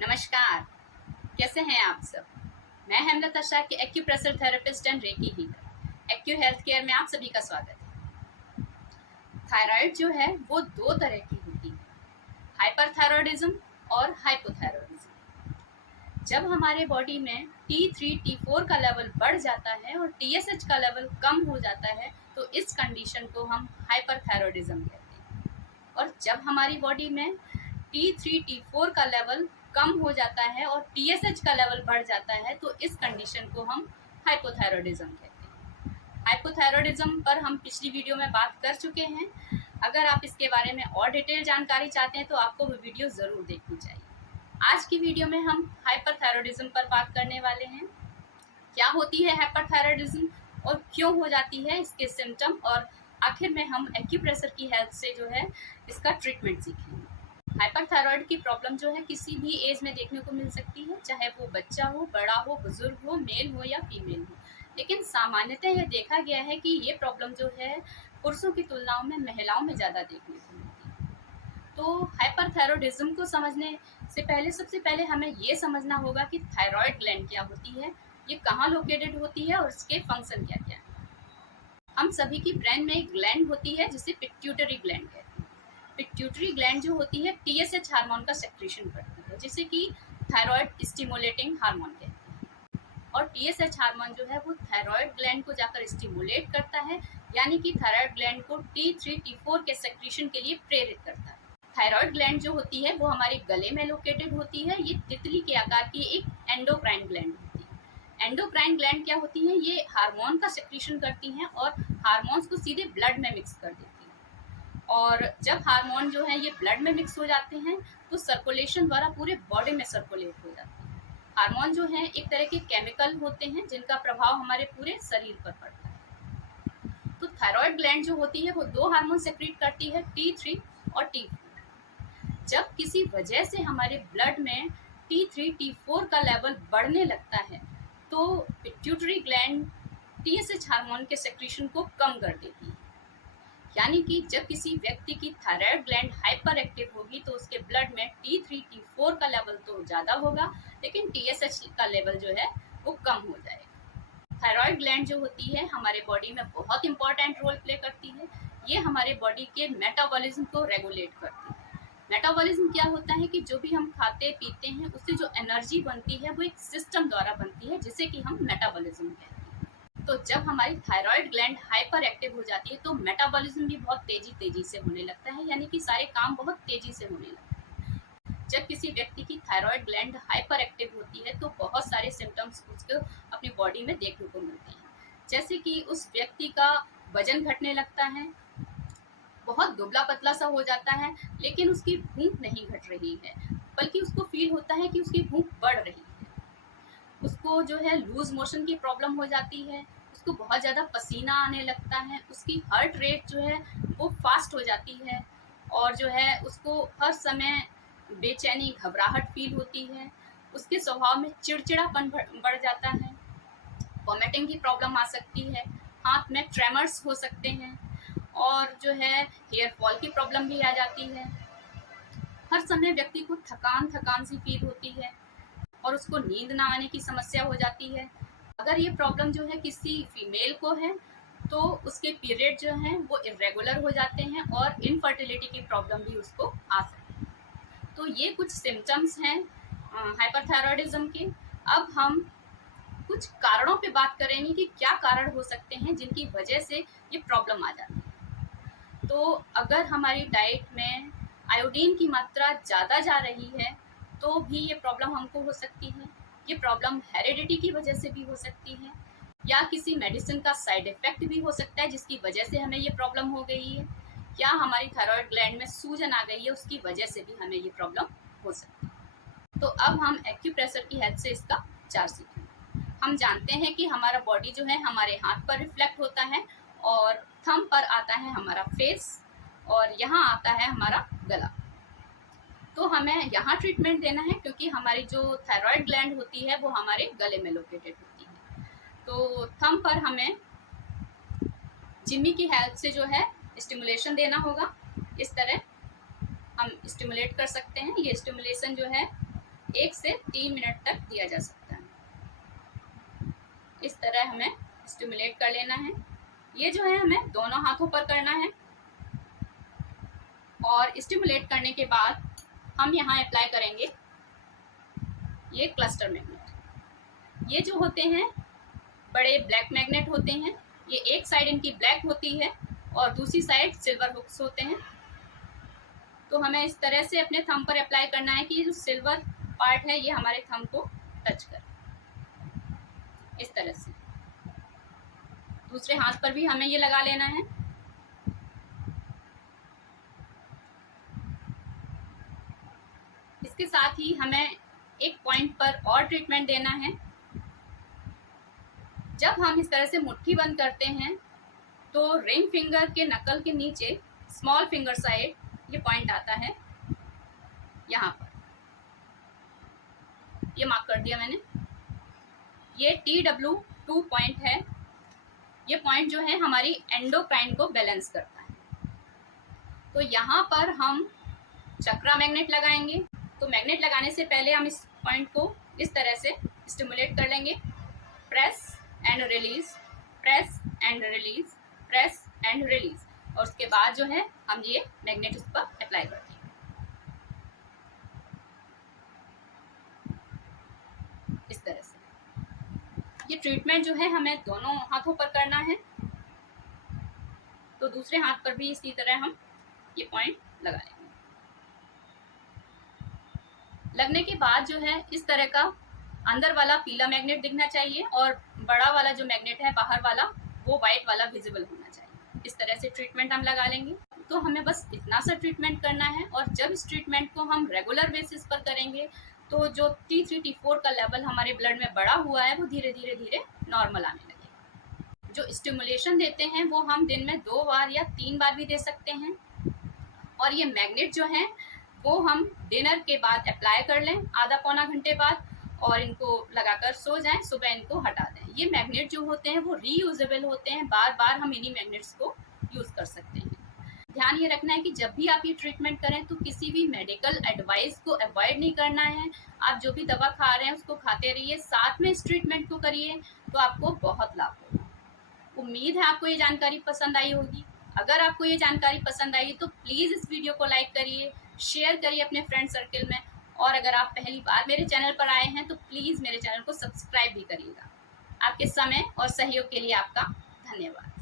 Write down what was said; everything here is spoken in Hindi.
नमस्कार। कैसे हैं आप सब? मैं हेमलत अशा की acupressure therapist and reiki healer acu health care में आप सभी का स्वागत है। थायराइड जो है वो दो तरह की होती है, हाइपरथायरॉयडिज्म और हाइपोथायरॉयडिज्म। जब हमारे बॉडी में T3 T4 का लेवल बढ़ जाता है और TSH का लेवल कम हो जाता है तो इस कंडीशन को हम हाइपरथायरॉयडिज्म कहते हैं। और जब हमारी बॉडी में T3 T4 का लेवल कम हो जाता है और TSH का लेवल बढ़ जाता है तो इस कंडीशन को हम हाइपोथायरॉयडिज्म कहते हैं। हाइपोथायरॉयडिज्म पर हम पिछली वीडियो में बात कर चुके हैं। अगर आप इसके बारे में और डिटेल जानकारी चाहते हैं तो आपको वो वीडियो ज़रूर देखनी चाहिए। आज की वीडियो में हम हाइपरथायरॉयडिज्म पर बात करने वाले हैं। क्या होती है हाइपरथायरॉयडिज्म और क्यों हो जाती है, इसके सिम्टम, और आखिर में हम एक्यूप्रेशर की हेल्प से जो है इसका ट्रीटमेंट सीखेंगे। हाइपरथायरॉयड की प्रॉब्लम जो है किसी भी एज में देखने को मिल सकती है, चाहे वो बच्चा हो, बड़ा हो, बुजुर्ग हो, मेल हो या फीमेल हो। लेकिन सामान्यतः यह देखा गया है कि ये प्रॉब्लम जो है पुरुषों की तुलनाओं में महिलाओं में ज़्यादा देखने को मिलती है। तो हाइपरथायरॉयडिज्म को समझने से पहले सबसे पहले हमें ये समझना होगा कि थायराइड ग्लैंड क्या होती है, ये कहाँ लोकेटेड होती है और इसके फंक्शन क्या क्या है। हम सभी की ब्रेन में एक ग्लैंड होती है जिसे पिट्यूटरी ग्लैंड कहते हैं। पिट्यूटरी ग्लैंड जो होती है TSH हार्मोन का सेक्रेशन करती है, जिसे कि थायराइड स्टिमुलेटिंग हार्मोन कहते हैं। और TSH हार्मोन जो है वो थायराइड ग्लैंड को जाकर स्टिमुलेट करता है, यानी कि थायराइड ग्लैंड को T3 T4 के सेक्रेशन के लिए प्रेरित करता है। थायराइड ग्लैंड जो होती है वो हमारे गले में लोकेटेड होती है। ये तितली के आकार की एक एंडोक्राइन ग्लैंड होती है। एंडोक्राइन ग्लैंड क्या होती है, ये हार्मोन का सेक्रेशन करती हैं और हार्मोन्स को सीधे ब्लड में मिक्स कर देती है। और जब हार्मोन जो है ये ब्लड में मिक्स हो जाते हैं तो सर्कुलेशन द्वारा पूरे बॉडी में सर्कुलेट हो जाते हैं। हार्मोन जो है एक तरह के केमिकल होते हैं जिनका प्रभाव हमारे पूरे शरीर पर पड़ता है। तो थायराइड ग्लैंड जो होती है वो दो हार्मोन सेक्रेट करती है, T3 और T4। जब किसी वजह से हमारे ब्लड में T3 T4 का लेवल बढ़ने लगता है तो पिट्यूटरी ग्लैंड TSH हार्मोन के सेक्रेशन को कम कर देती है। यानी कि जब किसी व्यक्ति की थायराइड ग्लैंड हाइपर एक्टिव होगी तो उसके ब्लड में T3 T4 का लेवल तो ज़्यादा होगा, लेकिन TSH का लेवल जो है वो कम हो जाएगा। थायराइड ग्लैंड जो होती है हमारे बॉडी में बहुत इंपॉर्टेंट रोल प्ले करती है। ये हमारे बॉडी के मेटाबॉलिज्म को रेगुलेट करती है। मेटाबॉलिज्म क्या होता है कि जो भी हम खाते पीते हैं उससे जो एनर्जी बनती है वो एक सिस्टम द्वारा बनती है जिसे कि हम मेटाबॉलिज्म कहते हैं। तो जब हमारी थायराइड ग्लैंड हाइपर एक्टिव हो जाती है तो मेटाबॉलिज्म भी बहुत तेजी से होने लगता है, यानी कि सारे काम बहुत तेजी से होने लगते हैं। जब किसी व्यक्ति की थायराइड ग्लैंड हाइपर एक्टिव होती है तो बहुत सारे सिम्टम्स उसको अपनी बॉडी में देखने को मिलते हैं, जैसे कि उस व्यक्ति का वजन घटने लगता है, बहुत दुबला पतला सा हो जाता है, लेकिन उसकी भूख नहीं घट रही है, बल्कि उसको फील होता है कि उसकी भूख बढ़ रही है। उसको जो है लूज मोशन की प्रॉब्लम हो जाती है, उसको बहुत ज़्यादा पसीना आने लगता है, उसकी हार्ट रेट जो है वो फास्ट हो जाती है, और जो है उसको हर समय बेचैनी, घबराहट फील होती है, उसके स्वभाव में चिड़चिड़ापन बढ़ जाता है, वॉमिटिंग की प्रॉब्लम आ सकती है, हाथ में ट्रेमर्स हो सकते हैं, और जो है हेयर फॉल की प्रॉब्लम भी आ जाती है। हर समय व्यक्ति को थकान सी फील होती है और उसको नींद ना आने की समस्या हो जाती है। अगर ये प्रॉब्लम जो है किसी फीमेल को है तो उसके पीरियड जो हैं वो इरेगुलर हो जाते हैं और इनफर्टिलिटी की प्रॉब्लम भी उसको आ सकती है। तो ये कुछ सिम्टम्स हैं हाइपरथायरॉयडिज्म के। अब हम कुछ कारणों पे बात करेंगे कि क्या कारण हो सकते हैं जिनकी वजह से ये प्रॉब्लम आ जाती है। तो अगर हमारी डाइट में आयोडीन की मात्रा ज़्यादा जा रही है तो भी ये प्रॉब्लम हमको हो सकती है। ये प्रॉब्लम हेरिडिटी की वजह से भी हो सकती है, या किसी मेडिसिन का साइड इफ़ेक्ट भी हो सकता है जिसकी वजह से हमें ये प्रॉब्लम हो गई है, या हमारी थायराइड ग्लैंड में सूजन आ गई है उसकी वजह से भी हमें ये प्रॉब्लम हो सकती है। तो अब हम एक्यूप्रेशर की हेल्प से इसका उपचार सीखेंगे। हम जानते हैं कि हमारा बॉडी जो है हमारे हाथ पर रिफ्लेक्ट होता है, और थंब पर आता है हमारा फेस, और यहाँ आता है हमारा गला। तो हमें यहाँ ट्रीटमेंट देना है क्योंकि हमारी जो थायराइड ग्लैंड होती है वो हमारे गले में लोकेटेड होती है। तो थंब पर हमें जिम्मी की हेल्प से जो है स्टिमुलेशन देना होगा। इस तरह हम स्टिमुलेट कर सकते हैं। ये स्टिमुलेशन जो है 1 से 3 मिनट तक दिया जा सकता है। इस तरह हमें स्टिमुलेट कर लेना है। ये जो है हमें दोनों हाथों पर करना है और स्टिमुलेट करने के बाद हम यहाँ अप्लाई करेंगे ये क्लस्टर मैग्नेट। ये जो होते हैं बड़े ब्लैक मैग्नेट होते हैं। ये एक साइड इनकी ब्लैक होती है और दूसरी साइड सिल्वर हुक्स होते हैं। तो हमें इस तरह से अपने थंब पर अप्लाई करना है कि जो सिल्वर पार्ट है ये हमारे थंब को टच करे। इस तरह से दूसरे हाथ पर भी हमें ये लगा लेना है। इसके साथ ही हमें एक पॉइंट पर और ट्रीटमेंट देना है। जब हम इस तरह से मुट्ठी बंद करते हैं तो रिंग फिंगर के नकल के नीचे स्मॉल फिंगर साइड ये पॉइंट आता है। यहाँ पर ये मार्क कर दिया मैंने। ये TW2 पॉइंट है। ये पॉइंट जो है हमारी एंडोक्राइन को बैलेंस करता है। तो यहाँ पर हम चक्रा मैग्नेट लगाएंगे। तो मैग्नेट लगाने से पहले हम इस पॉइंट को इस तरह से स्टिमुलेट कर लेंगे। Press and release, press and release, press and release. और उसके बाद जो है हम ये मैग्नेट उस पर अप्लाई करते हैं। इस तरह से ये ट्रीटमेंट जो है हमें दोनों हाथों पर करना है। तो दूसरे हाथ पर भी इसी तरह हम ये पॉइंट लगा लेंगे। लगने के बाद जो है इस तरह का अंदर वाला पीला मैग्नेट दिखना चाहिए और बड़ा वाला जो मैग्नेट है बाहर वाला वो वाइट वाला विजिबल होना चाहिए। इस तरह से ट्रीटमेंट हम लगा लेंगे। तो हमें बस इतना सा ट्रीटमेंट करना है और जब इस ट्रीटमेंट को हम रेगुलर बेसिस पर करेंगे तो जो T3 T4 का लेवल हमारे ब्लड में बढ़ा हुआ है वो धीरे धीरे नॉर्मल आने लगेगा। जो स्टिमुलेशन देते हैं वो हम दिन में 2 बार या 3 बार भी दे सकते हैं। और ये मैग्नेट जो है वो हम डिनर के बाद अप्लाई कर लें आधा पौना घंटे बाद और इनको लगाकर सो जाएं, सुबह इनको हटा दें। ये मैग्नेट जो होते हैं वो रीयूजेबल होते हैं, बार बार हम इन्हीं मैग्नेट्स को यूज़ कर सकते हैं। ध्यान ये रखना है कि जब भी आप ये ट्रीटमेंट करें तो किसी भी मेडिकल एडवाइस को अवॉइड नहीं करना है। आप जो भी दवा खा रहे हैं उसको खाते रहिए, साथ में इस ट्रीटमेंट को करिए तो आपको बहुत लाभ होगा। उम्मीद है आपको ये जानकारी पसंद आई होगी। अगर आपको ये जानकारी पसंद आई तो प्लीज़ इस वीडियो को लाइक करिए, शेयर करिए अपने फ्रेंड सर्कल में। और अगर आप पहली बार मेरे चैनल पर आए हैं तो प्लीज़ मेरे चैनल को सब्सक्राइब भी करिएगा। आपके समय और सहयोग के लिए आपका धन्यवाद।